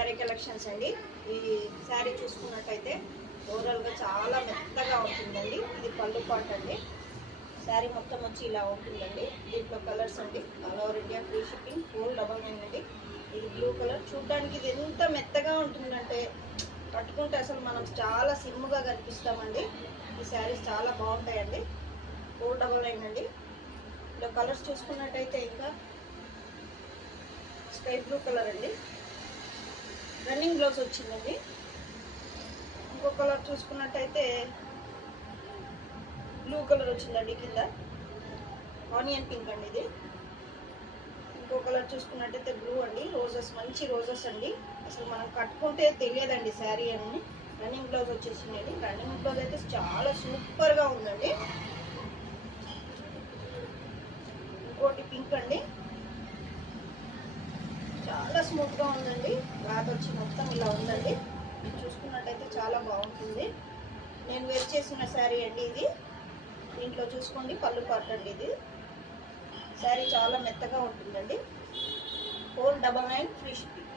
Sari collections అండి. ఈ శారీ చూసుకున్నట్టయితే ఓవరాల్గా చాలా మెత్తగా ఉంటుందండి. ఇది పళ్ళు పార్ట్ అండి. శారీ మొత్తం వచ్చి ఇలా ఉంటుందండి. దీంట్లో కలర్స్ అండి. All over India free shipping 499 అండి. ఇది బ్లూ కలర్. చూడడానికి ఇది ఎంత మెత్తగా ఉంటుందంటే కట్టుకుంటే అసలు మనం చాలా సిమ్గా కనిపిస్తామండి. ఈ శారీస్ చాలా బాగుంటాయండి. 499 అండి. ఇలా కలర్స్ చూసుకున్నట్టయితే ఇంకా స్కై బ్లూ కలర్ అండి. రన్నింగ్ బ్లౌజ్ వచ్చిందండి. ఇంకో కలర్ చూసుకున్నట్టయితే బ్లూ కలర్ వచ్చిందండి. కింద ఆనియన్ పింక్ అండి. ఇది ఇంకో కలర్ చూసుకున్నట్టయితే బ్లూ అండి. రోజెస్, మంచి రోజెస్ అండి. అసలు మనం కట్టుకుంటే తెలియదండి శారీ అని. రన్నింగ్ బ్లౌజ్ వచ్చేసిందండి. రన్నింగ్ బ్లౌజ్ అయితే చాలా సూపర్గా ఉందండి. ఇంకోటి పింక్ అండి. చాలా స్మూత్గా ఉందండి. క్లాత్ వచ్చి మొత్తం ఇలా ఉందండి. ఇది చూసుకున్నట్టయితే చాలా బాగుంటుంది. నేను వేర్ చేసిన శారీ అండి ఇది. దీంట్లో చూసుకోండి పళ్ళు పార్ట్ అండి. ఇది శారీ చాలా మెత్తగా ఉంటుందండి. 499 ఫ్రీ షిప్పింగ్.